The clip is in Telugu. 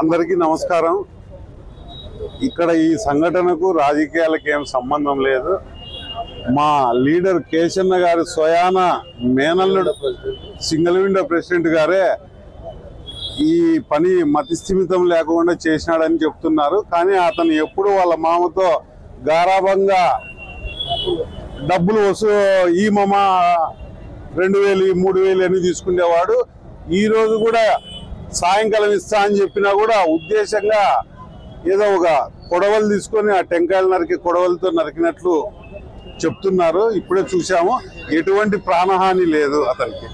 అందరికీ నమస్కారం. ఇక్కడ ఈ సంఘటనకు రాజకీయాలకు ఏం సంబంధం లేదు. మా లీడర్ కేశన్న గారి స్వయాన మేనల్లుడు సింగిల్ విండో ప్రెసిడెంట్ గారే ఈ పని మతిస్థిమితం లేకుండా చేసినాడని చెప్తున్నారు. కానీ అతను ఎప్పుడు వాళ్ళ మామతో గారాభంగా డబ్బులు ఈ మామ 2000 3000 అని తీసుకునేవాడు. ఈ రోజు కూడా సాయంకాలం ఇస్తా అని చెప్పినా కూడా ఉద్దేశంగా ఏదో ఒక కొడవలు తీసుకొని ఆ టెంకాయలు నరికి కొడవలతో నరికినట్లు చెప్తున్నారు. ఇప్పుడే చూసాము, ఎటువంటి ప్రాణహాని లేదు అతనికి.